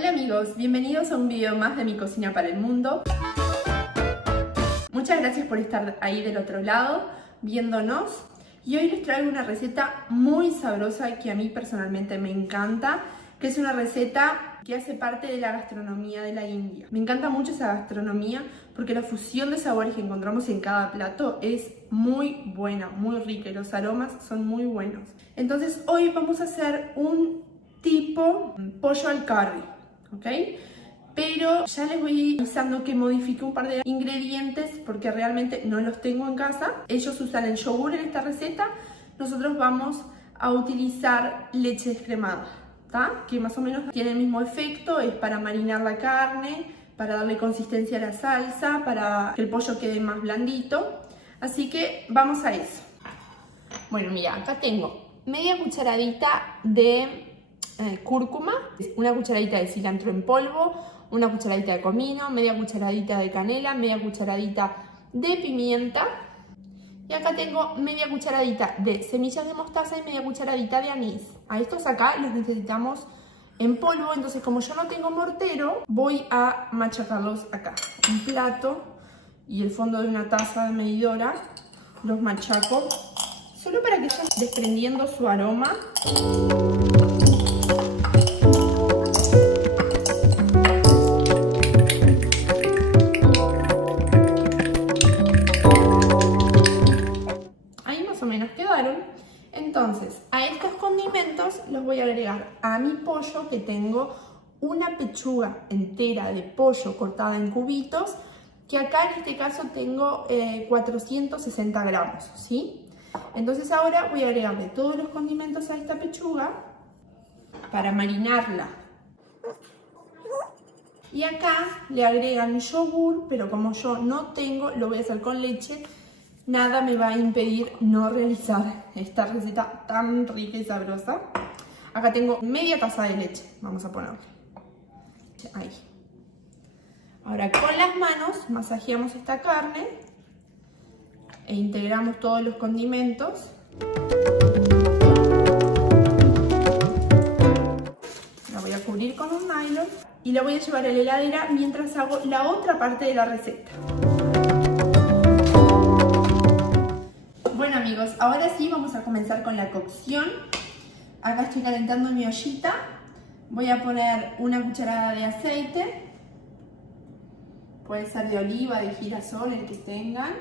Hola amigos, bienvenidos a un video más de Mi Cocina para el Mundo. Muchas gracias por estar ahí del otro lado, viéndonos. Y hoy les traigo una receta muy sabrosa que a mí personalmente me encanta, que es una receta que hace parte de la gastronomía de la India. Me encanta mucho esa gastronomía porque la fusión de sabores que encontramos en cada plato es muy buena, muy rica y los aromas son muy buenos. Entonces hoy vamos a hacer un tipo pollo al curry, ¿ok? Pero ya les voy avisando que modifique un par de ingredientes porque realmente no los tengo en casa. Ellos usan el yogur en esta receta, nosotros vamos a utilizar leche descremada, ¿tá? Que más o menos tiene el mismo efecto, es para marinar la carne, para darle consistencia a la salsa, para que el pollo quede más blandito. Así que vamos a eso. Bueno, mira, acá tengo media cucharadita de cúrcuma, una cucharadita de cilantro en polvo, una cucharadita de comino, media cucharadita de canela, media cucharadita de pimienta. Y acá tengo media cucharadita de semillas de mostaza y media cucharadita de anís. A estos acá los necesitamos en polvo, entonces como yo no tengo mortero, voy a machacarlos acá. Un plato y el fondo de una taza de medidora, los machaco, solo para que vayan desprendiendo su aroma. Entonces, a estos condimentos los voy a agregar a mi pollo, que tengo una pechuga entera de pollo cortada en cubitos, que acá en este caso tengo 460 gramos, ¿sí? Entonces ahora voy a agregarle todos los condimentos a esta pechuga para marinarla. Y acá le agregan yogur, pero como yo no tengo, lo voy a hacer con leche. Nada me va a impedir no realizar esta receta tan rica y sabrosa. Acá tengo media taza de leche, vamos a ponerle. Ahí. Ahora con las manos masajeamos esta carne e integramos todos los condimentos. La voy a cubrir con un nylon y la voy a llevar a la heladera mientras hago la otra parte de la receta. Bueno amigos, ahora sí vamos a comenzar con la cocción. Acá estoy calentando mi ollita. Voy a poner una cucharada de aceite. Puede ser de oliva, de girasol, el que tengan.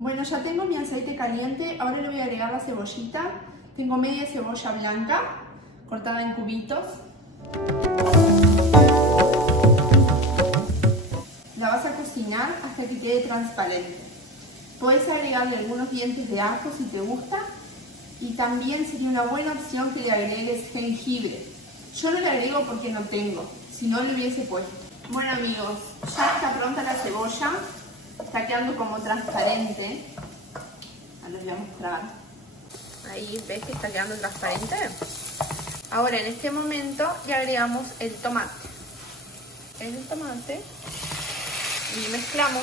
Bueno, ya tengo mi aceite caliente. Ahora le voy a agregar la cebollita. Tengo media cebolla blanca, cortada en cubitos. La vas a cocinar hasta que quede transparente. Puedes agregarle algunos dientes de ajo si te gusta, y también sería una buena opción que le agregues jengibre. Yo no le agrego porque no tengo, si no le hubiese puesto. Bueno amigos, ya está pronta la cebolla, está quedando como transparente. Ahora les voy a mostrar. Ahí ves que está quedando transparente. Ahora en este momento le agregamos el tomate. Y mezclamos.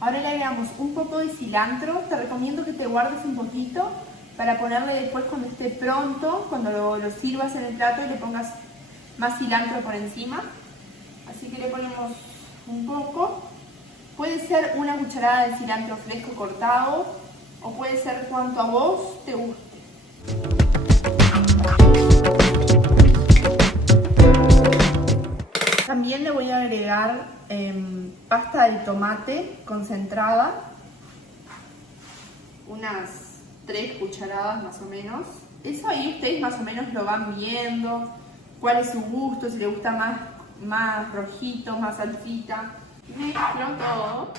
Ahora le agregamos un poco de cilantro. Te recomiendo que te guardes un poquito para ponerle después cuando esté pronto, cuando lo sirvas en el plato, y le pongas más cilantro por encima. Así que le ponemos un poco. Puede ser una cucharada de cilantro fresco cortado o puede ser cuanto a vos te guste. También le voy a agregar pasta de tomate concentrada, unas 3 cucharadas más o menos. Eso ahí ustedes más o menos lo van viendo, cuál es su gusto, si le gusta más rojito, más salsita. Mezclo todo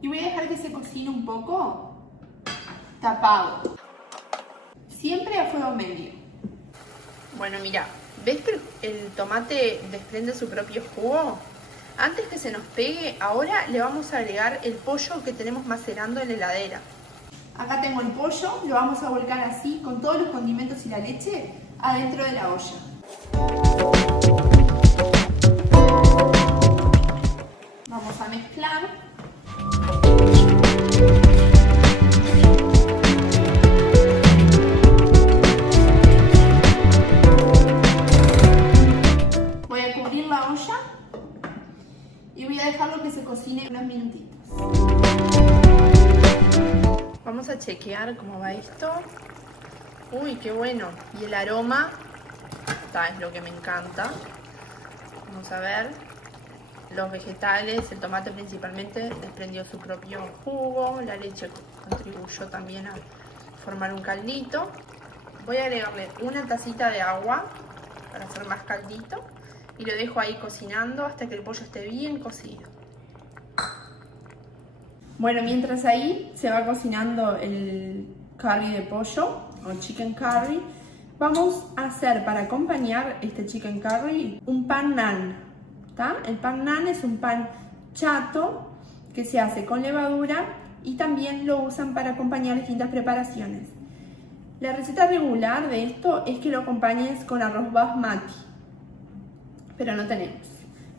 y voy a dejar que se cocine un poco tapado, siempre a fuego medio. Bueno, mira, ¿ves que el tomate desprende su propio jugo? Antes que se nos pegue, ahora le vamos a agregar el pollo que tenemos macerando en la heladera. Acá tengo el pollo, lo vamos a volcar así con todos los condimentos y la leche adentro de la olla. Vamos a mezclar. enseñar cómo va esto. Uy, qué bueno. Y el aroma, es lo que me encanta. Vamos a ver. Los vegetales, el tomate principalmente, desprendió su propio jugo. La leche contribuyó también a formar un caldito. Voy a agregarle una tacita de agua para hacer más caldito. Y lo dejo ahí cocinando hasta que el pollo esté bien cocido. Bueno, mientras ahí se va cocinando el curry de pollo o chicken curry, vamos a hacer para acompañar este chicken curry un pan naan. ¿Tá? El pan naan es un pan chato que se hace con levadura y también lo usan para acompañar distintas preparaciones. La receta regular de esto es que lo acompañes con arroz basmati, pero no tenemos.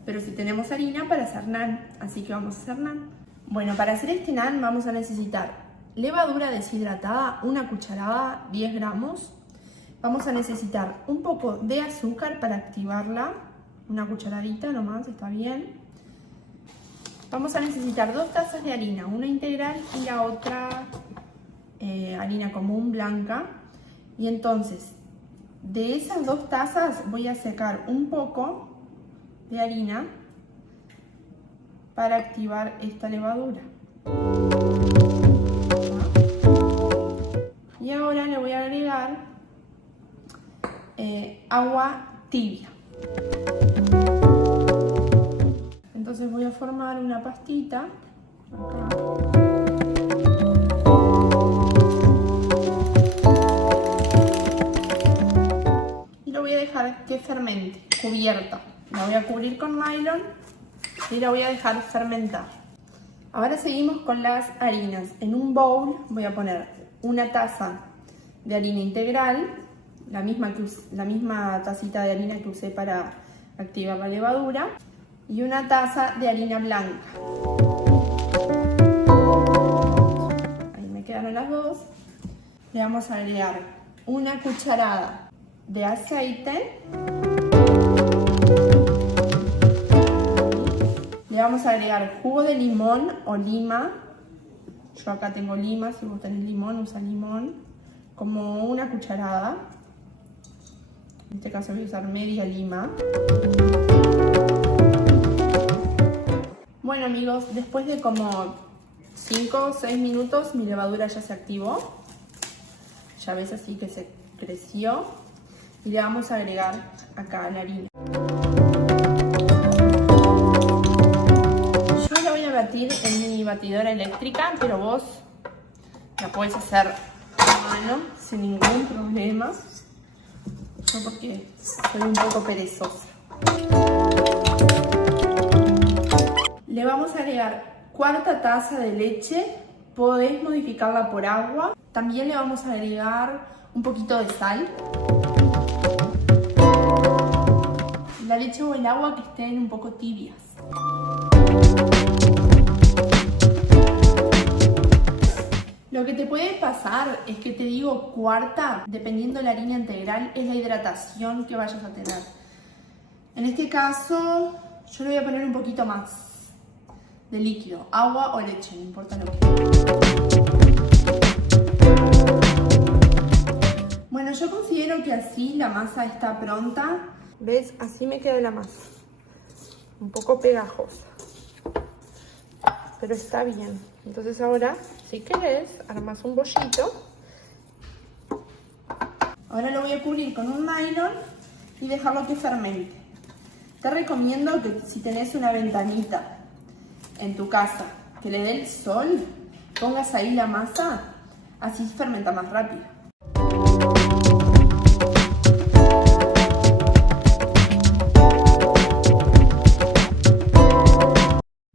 Pero sí tenemos harina para hacer naan, así que vamos a hacer naan. Bueno, para hacer este naan vamos a necesitar levadura deshidratada, una cucharada, 10 gramos. Vamos a necesitar un poco de azúcar para activarla, una cucharadita nomás, está bien. Vamos a necesitar 2 tazas de harina, una integral y la otra harina común blanca. Y entonces, de esas 2 tazas voy a sacar un poco de harina para activar esta levadura. Y ahora le voy a agregar agua tibia. Entonces voy a formar una pastita acá. Y lo voy a dejar que fermente, cubierta. La voy a cubrir con nylon y la voy a dejar fermentar. Ahora seguimos con las harinas. En un bowl voy a poner una taza de harina integral, la misma tacita de harina que usé para activar la levadura, y una taza de harina blanca. Ahí me quedaron las dos. Le vamos a agregar una cucharada de aceite. Le vamos a agregar jugo de limón o lima. Yo acá tengo lima, si vos tenés limón, usa limón. Como una cucharada. En este caso voy a usar media lima. Bueno amigos, después de como 5 o 6 minutos mi levadura ya se activó. Ya ves así que se creció. Y le vamos a agregar acá la harina. Yo la voy a batir en mi batidora eléctrica, pero vos la podés hacer a mano sin ningún problema. Yo porque soy un poco perezosa. Le vamos a agregar 1/4 taza de leche. Podés modificarla por agua. También le vamos a agregar un poquito de sal. La leche o el agua que estén un poco tibias. Lo que te puede pasar es que te digo 1/4, dependiendo de la harina integral, es la hidratación que vayas a tener. En este caso, yo le voy a poner un poquito más de líquido, agua o leche, no importa lo que. Bueno, yo considero que así la masa está pronta. ¿Ves? Así me queda la masa. Un poco pegajosa. Pero está bien. Entonces ahora, si querés, armas un bollito. Ahora lo voy a cubrir con un nylon y dejarlo que fermente. Te recomiendo que si tenés una ventanita en tu casa que le dé el sol, pongas ahí la masa, así fermenta más rápido.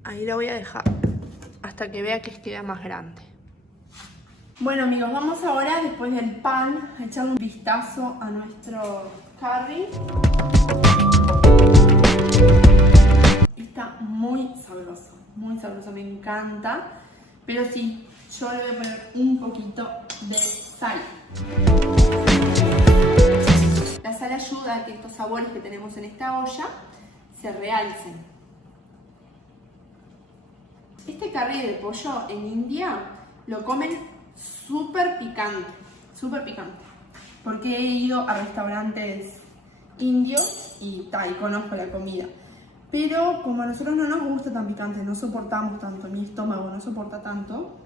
Ahí la voy a dejar hasta que vea que queda más grande. Bueno amigos, vamos ahora, después del pan, a echarle un vistazo a nuestro curry. Está muy sabroso, me encanta. Pero sí, yo le voy a poner un poquito de sal. La sal ayuda a que estos sabores que tenemos en esta olla se realcen. Este curry de pollo en India lo comen súper picante, porque he ido a restaurantes indios y conozco la comida. Pero como a nosotros no nos gusta tan picante, no soportamos tanto, mi estómago no soporta tanto,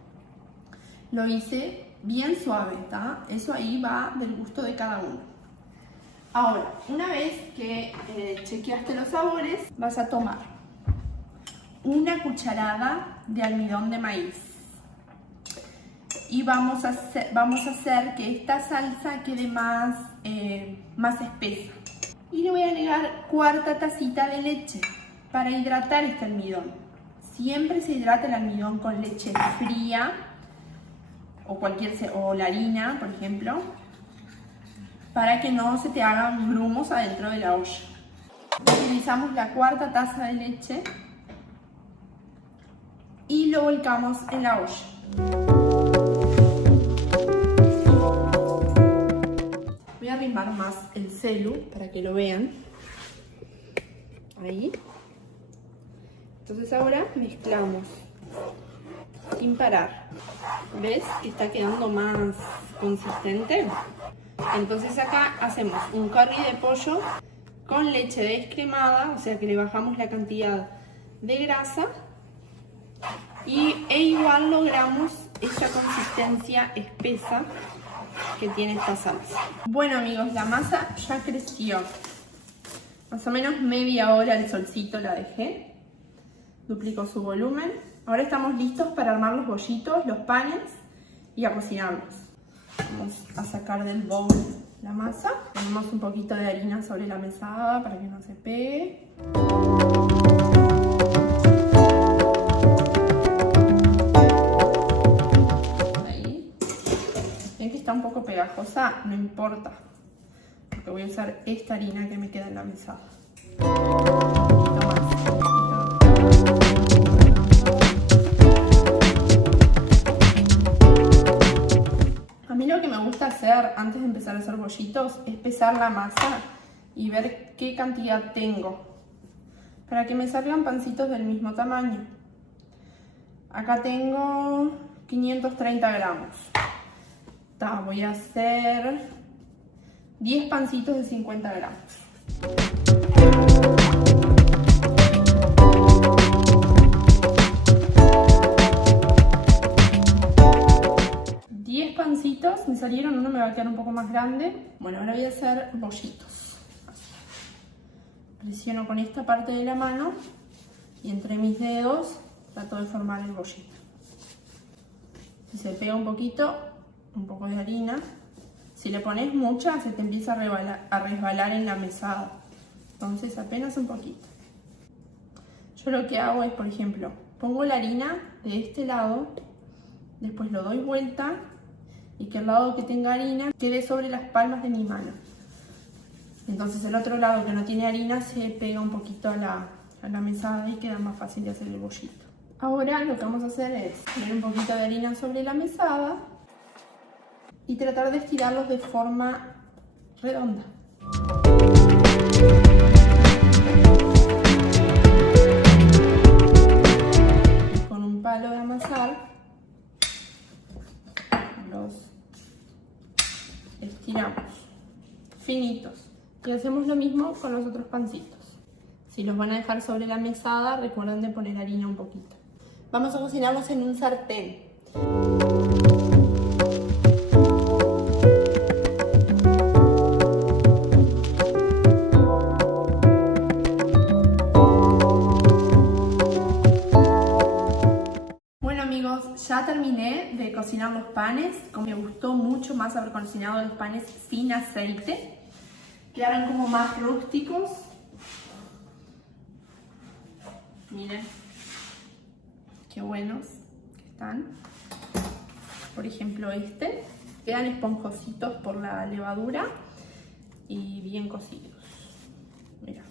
lo hice bien suave, ¿tá? Eso ahí va del gusto de cada uno. Ahora, una vez que chequeaste los sabores, vas a tomar una cucharada de almidón de maíz. Y vamos a hacer que esta salsa quede más espesa. Y le voy a agregar 1/4 tacita de leche para hidratar este almidón. Siempre se hidrata el almidón con leche fría o la harina, por ejemplo, para que no se te hagan grumos adentro de la olla. Utilizamos la 1/4 taza de leche y lo volcamos en la olla. Voy a arrimar más el celu para que lo vean. Ahí. Entonces ahora mezclamos sin parar. ¿Ves que está quedando más consistente? Entonces acá hacemos un curry de pollo con leche descremada, o sea que le bajamos la cantidad de grasa e igual logramos esta consistencia espesa que tiene esta salsa. Bueno amigos, la masa ya creció. Más o menos media hora al solcito la dejé. Duplicó su volumen. Ahora estamos listos para armar los bollitos, los panes y a cocinarlos. Vamos a sacar del bowl la masa. Ponemos un poquito de harina sobre la mesada para que no se pegue. Ahí. Ven que está un poco pegajosa, no importa, porque voy a usar esta harina que me queda en la mesada. Un poquito más. Lo que me gusta hacer antes de empezar a hacer bollitos es pesar la masa y ver qué cantidad tengo para que me salgan pancitos del mismo tamaño. Acá tengo 530 gramos. Voy a hacer 10 pancitos de 50 gramos. Me salieron, uno me va a quedar un poco más grande. Bueno, ahora voy a hacer bollitos. Presiono con esta parte de la mano y entre mis dedos trato de formar el bollito. Si se pega un poco de harina. Si le pones mucha, se te empieza a resbalar en la mesada. Entonces apenas un poquito. Yo lo que hago es, por ejemplo, pongo la harina de este lado, después lo doy vuelta y que el lado que tenga harina quede sobre las palmas de mi mano. Entonces el otro lado que no tiene harina se pega un poquito a la mesada y queda más fácil de hacer el bollito. Ahora lo que vamos a hacer es poner un poquito de harina sobre la mesada y tratar de estirarlos de forma redonda. Con un palo de amasar los estiramos finitos y hacemos lo mismo con los otros pancitos. Si los van a dejar sobre la mesada, recuerden de poner harina un poquito. Vamos a cocinarlos en un sartén. Ya terminé de cocinar los panes. Me gustó mucho más haber cocinado los panes sin aceite. Quedaron como más rústicos. Miren qué buenos que están. Por ejemplo este. Quedan esponjositos por la levadura y bien cocidos. Mira.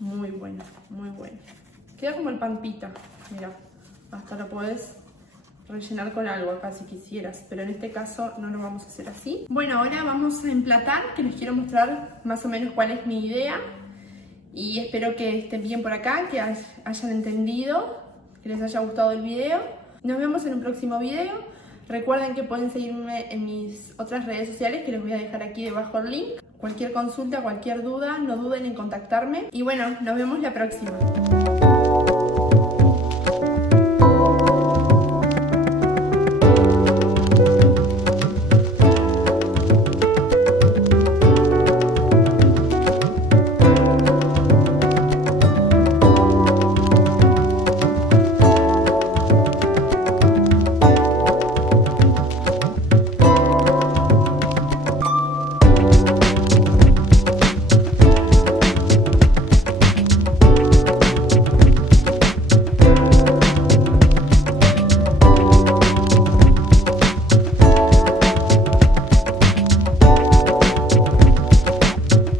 Muy bueno, muy bueno. Queda como el pan pita. Mira. Hasta lo puedes rellenar con algo acá si quisieras, pero en este caso no lo vamos a hacer así. Bueno, ahora vamos a emplatar, que les quiero mostrar más o menos cuál es mi idea y espero que estén bien por acá, que hayan entendido, que les haya gustado el video. Nos vemos en un próximo video. Recuerden que pueden seguirme en mis otras redes sociales que les voy a dejar aquí debajo el link. Cualquier consulta, cualquier duda, no duden en contactarme. Y bueno, nos vemos la próxima.